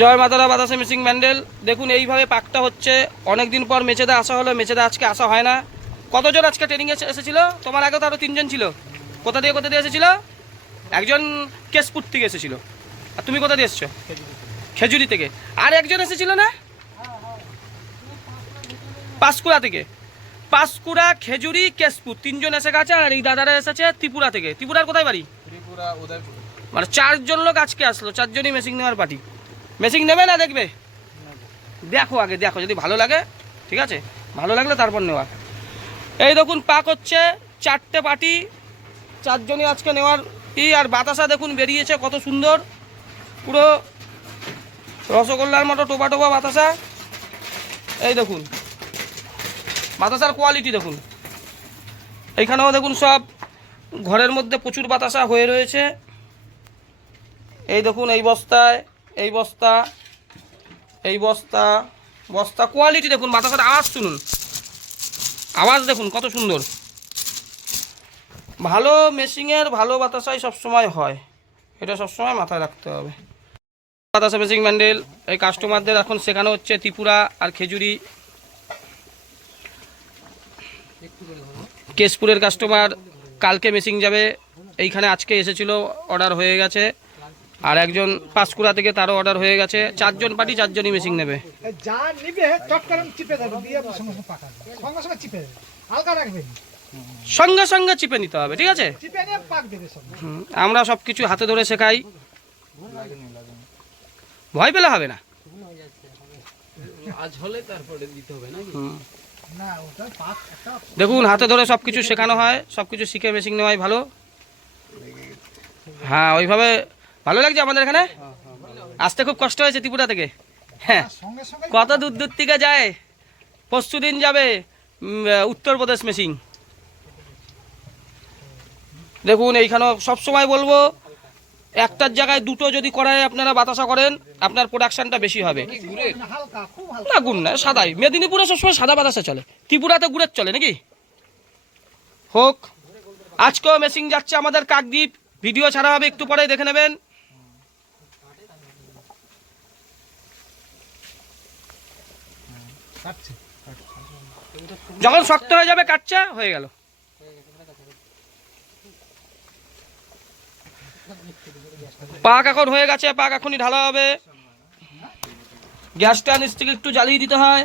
জয় মাতারা বাতাসা মেশিং ব্যান্ডেল। দেখুন এইভাবে পাকটা হচ্ছে। অনেকদিন পর মেচেদা আসা হলো, মেচেদা আজকে আসা হয় না। কতজন আজকে ট্রেনিংয়ে এসেছিল? তোমার আগে তো আরও 3 জন ছিল। কোথা দিয়ে এসেছিল? একজন কেশপুর থেকে এসেছিল। আর তুমি কোথা দিয়ে এসেছো? খেজুরি থেকে। আর একজন এসেছিল না, পাঁশকুড়া থেকে। পাঁশকুড়া, খেজুরি, কেশপুর, 3 জন এসে গেছে। আর এই দাদারা এসেছে ত্রিপুরা থেকে। ত্রিপুরার কোথায় বাড়ি? ত্রিপুরা উদয়পুর। মানে 4 জন লোক আজকে আসলো, 4 জনই মেশিন নেওয়ার পার্টি। মেশিন নেবে না দেখবে? দেখো আগে, দেখো যদি ভালো লাগে ঠিক আছে, ভালো লাগলে তারপর নেওয়া। এই দেখুন পাক হচ্ছে, 4টে পার্টি, 4 জনই আজকে নেওয়ার আর বাতাসা দেখুন বেরিয়েছে কত সুন্দর, পুরো রসগোল্লার মতো টোপা টোপা বাতাসা। এই দেখুন বাতাসার কোয়ালিটি দেখুন। এইখানেও দেখুন সব ঘরের মধ্যে প্রচুর বাতাসা হয়ে রয়েছে। এই দেখুন এই বস্তায়, এই বস্তা, এই বস্তা, বস্তা কোয়ালিটি দেখুন। বাতাসার আওয়াজ শুনুন, আওয়াজ দেখুন কত সুন্দর। ভালো মেশিংয়ের ভালো বাতাসাই সবসময় হয়, এটা সবসময় মাথায় রাখতে হবে। বাতাসা মেশিং ব্যান্ডেল এই কাস্টমারদের এখন শেখানো হচ্ছে ত্রিপুরা আর খেজুরি। কেশপুরের কাস্টমার কালকে মেশিং যাবে, এইখানে আজকে এসেছিল, অর্ডার হয়ে গেছে। আর একজন পাঁশকুড়া থেকে, তারও অর্ডার হয়ে গেছে। 4 জন পার্টি, 4 জনই মেশিং নেবে। সঙ্গে সঙ্গে চিপে নিতে হবে, ঠিক আছে? আমরা সব কিছু হাতে ধরে শেখাই, ভয় পেলে হবে না। দেখুন হাতে ধরে সব কিছু শেখানো হয়, সব কিছু শিখে মেশিং নেওয়াই ভালো। হ্যাঁ ওইভাবে ভালো লাগছে আমাদের এখানে আসতে। খুব কষ্ট হয়েছে ত্রিপুরা থেকে। হ্যাঁ কত দূর দূর থেকে যায়। পরশু দিন যাবে উত্তরপ্রদেশ মেশিং। দেখুন এইখানেও সবসময় বলবো, একটার জায়গায় 2টো যদি করায় আপনারা বাতাসা করেন, আপনার প্রোডাকশনটা বেশি হবে। না গুড় না, সাদাই। মেদিনীপুরে সবসময় সাদা বাতাসা চলে, ত্রিপুরাতে গুড়ের চলে নাকি হোক। আজকেও মেশিং যাচ্ছে আমাদের কাকদ্বীপ, ভিডিও ছাড়া হবে, একটু পরে দেখে নেবেন। যখন শক্ত হয়ে যাবে কাটছে, হয়ে গেল। পাক এখন হয়ে গেছে, পাক এখনই ঢালা হবে। গ্যাসটা নিচ থেকে একটু জ্বালিয়ে দিতে হয়,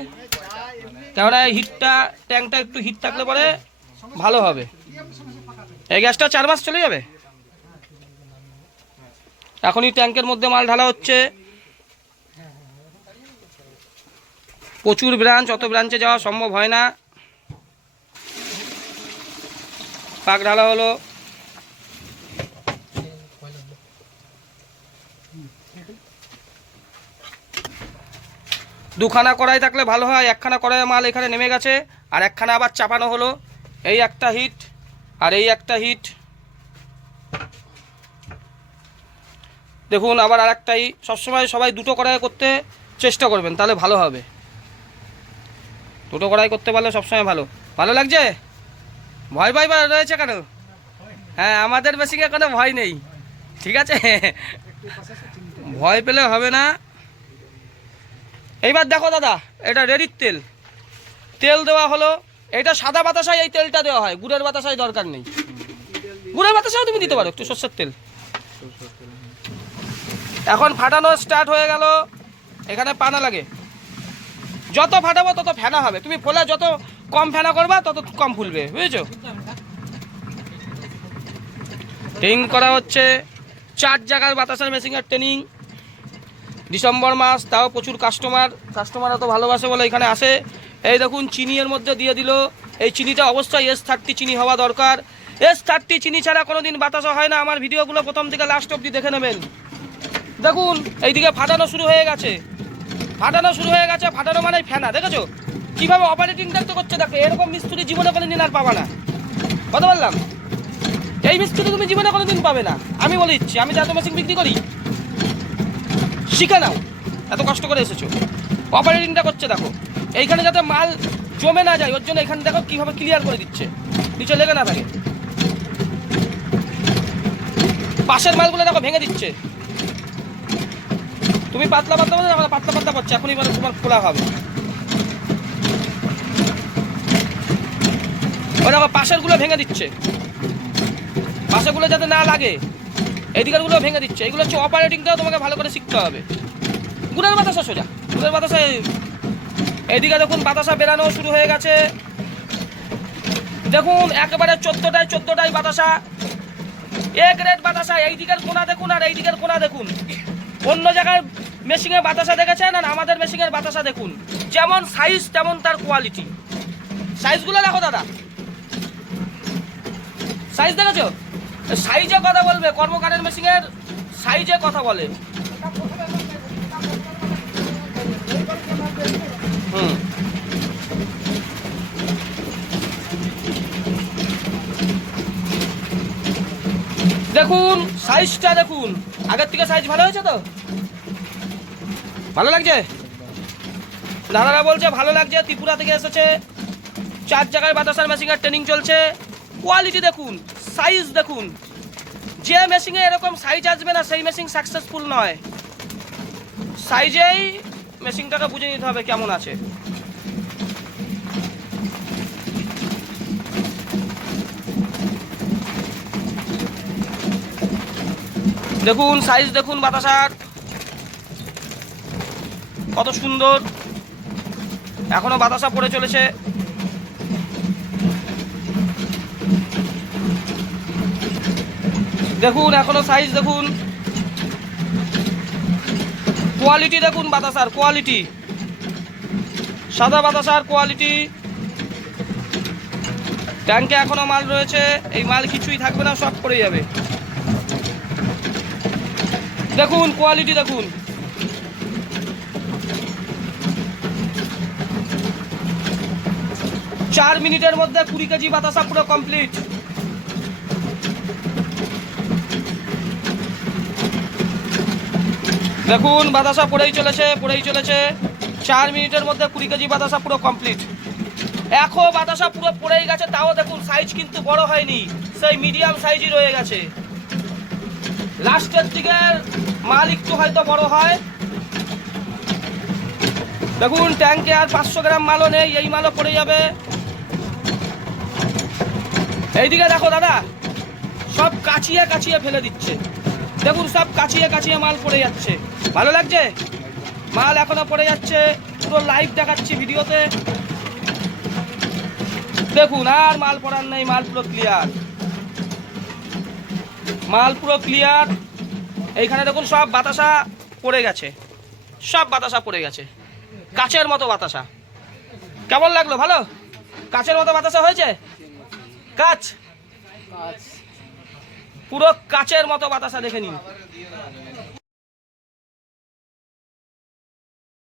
কেননা হিটটা, ট্যাঙ্কটা একটু হিট থাকলে পরে ভালো হবে। এই গ্যাসটা 4 মাস চলে যাবে। এখনই ট্যাঙ্কের মধ্যে মাল ঢালা হচ্ছে। প্রচুর ব্রাঞ্চ, অত ব্রাঞ্চে যাওয়া সম্ভব হয় না। পাক ঢালা হলো। দুখানা কড়াই থাকলে ভালো হয়। একখানা কড়াইয়ে মাল এখানে নেমে গেছে, আর একখানা আবার চাপানো হলো। এই একটা হিট আর এই একটা হিট। দেখুন আবার আর একটাই। সবসময় সবাই 2টো কড়াই করতে চেষ্টা করবেন, তাহলে ভালো হবে। 2টো কড়াই করতে পারলে সবসময় ভালো। ভালো লাগছে? ভয় ভয় রয়েছে কেন? হ্যাঁ আমাদের বেশিকে কোনো ভয় নেই, ঠিক আছে? ভয় পেলে হবে না। এইবার দেখো দাদা, এটা রেডির তেল, তেল দেওয়া হলো। এটা সাদা বাতাসায় এই তেলটা দেওয়া হয়, গুড়ের বাতাসায় দরকার নেই। গুড়ের বাতাসায় তুমি দিতে পারো একটু সরষের তেল। এখন ফাটানো স্টার্ট হয়ে গেল। এখানে পানা লাগে, যত ফাটাবো তত ফেনা হবে। তুমি ফোলা যত কম ফেনা করবা তত কম ফুলবে, বুঝেছো? ট্রেনিং করা হচ্ছে, 4 জায়গার বাতাসার মেশিনের ট্রেনিং। ডিসেম্বর মাস, তাও প্রচুর কাস্টমার এত ভালোবাসে বলে এখানে আসে। এই দেখুন চিনি এর মধ্যে দিয়ে দিল। এই চিনিটা অবশ্যই S30 চিনি হওয়া দরকার। S30 চিনি ছাড়া কোনোদিন বাতাসা হয় না। আমার ভিডিওগুলো প্রথম থেকে লাস্ট অবধি দেখে নেবেন। দেখুন এইদিকে ফাটানো শুরু হয়ে গেছে, ফাটানো শুরু হয়ে গেছে। ফাটানো মানে ফেনা, দেখেছো কীভাবে অপারেটিং দেখতে করছে? দেখো এরকম মিস্ত্রি জীবনে কোনোদিন আর পাবা না, কথা বললাম। এই মিস্ত্রি তুমি জীবনে কোনোদিন পাবে না, আমি বলে দিচ্ছি। আমি যত মেশিন বিক্রি করি, শিখে নাও। এত কষ্ট করে এসেছো, অপারেটিংটা করছে দেখো। এইখানে যাতে মাল জমে না যায়, ওর জন্য এখানে দেখো কীভাবে ক্লিয়ার করে দিচ্ছে, নিচে লেগে না থাকে। পাশের মালগুলো দেখো ভেঙে দিচ্ছে। তুমি পাতলা পাতলা বলছো, পাতলা পাতলা করছে, এখনই মানে তোমার খোলা হবে। ওই দেখো পাশেরগুলো ভেঙে দিচ্ছে, পাশেরগুলো যাতে না লাগে এইদিকেরগুলো ভেঙে দিচ্ছে। এগুলো হচ্ছে অপারেটিংটাও তোমাকে ভালো করে শিখতে হবে। গুড়ের বাতাসা সোজা, গুড়ের বাতাসা। এইদিকে দেখুন বাতাসা বেরানো শুরু হয়ে গেছে। দেখুন একেবারে 14টায় বাতাসা, এ গ্রেড বাতাসা। এই দিকের কোণা দেখুন আর এই দিকের কোণা দেখুন। অন্য জায়গায় মেশিনের বাতাসা দেখেছেন আর আমাদের মেশিনের বাতাসা দেখুন। যেমন সাইজ তেমন তার কোয়ালিটি। সাইজগুলো দেখো দাদা, সাইজ দেখেছো? সাইজে কথা বলবে, কর্মকারের মেশিনের সাইজে কথা বলে। দেখুন সাইজটা দেখুন, আগের থেকে সাইজ ভালো হয়েছে তো? ভালো লাগছে? দাদারা বলছে ভালো লাগছে, ত্রিপুরা থেকে এসেছে, 4 জায়গায় বাতাসার মেশিনের ট্রেনিং চলছে। কোয়ালিটি দেখুন, সাইজ দেখুন। যে মেশিনে এরকম সাইজ আসবে না সেই মেশিন সাকসেসফুল নয়। সাইজেই মেশিনটাকে বুঝে নিতে হবে কেমন আছে। দেখুন সাইজ দেখুন বাতাসার কত সুন্দর, এখনো বাতাসা পড়ে চলেছে। দেখুন এখনো সাইজ দেখুন, কোয়ালিটি দেখুন বাতাসার কোয়ালিটি, সাদা বাতাসার কোয়ালিটি। ট্যাঙ্কে এখনো মাল রয়েছে, এই মাল কিছুই থাকবে না, সব পড়ে যাবে। দেখুন কোয়ালিটি দেখুন। চার মিনিটের মধ্যে 20 কেজি বাতাসা পুরো কমপ্লিট। দেখুন বাতাসা পড়েই চলেছে, পড়েই চলেছে। 4 মিনিটের মধ্যে 20 কেজি বাতাসা পুরো কমপ্লিট। এখন বাতাসা পুরো পড়েই গেছে, তাও দেখুন সাইজ কিন্তু বড় হয়নি, সেই মিডিয়াম সাইজই রয়ে গেছে। লাস্টের দিকে মাল একটু হয়তো বড় হয়। দেখুন ট্যাঙ্কে আর 500 গ্রাম মালও নেই, এই মালও পড়ে যাবে। এইদিকে দেখো দাদা, সব কাচিয়ে কাচিয়ে ফেলে দিচ্ছে। দেখুন সব কাচিয়ে কাচিয়ে মাল পড়ে যাচ্ছে। ভালো লাগছে? মাল এখনো পড়ে যাচ্ছে, পুরো লাইভ দেখাচ্ছি ভিডিওতে। দেখুন আর মাল পড়ার নেই, মাল পুরো ক্লিয়ার, মাল পুরো ক্লিয়ার। এইখানে দেখুন সব বাতাসা পড়ে গেছে, সব বাতাসা পড়ে গেছে, কাচের মতো বাতাসা। কেমন লাগলো? ভালো? কাচের মতো বাতাসা হয়েছে? কাচ পুরো কাচের মতো বাতাসা দেখে নিন।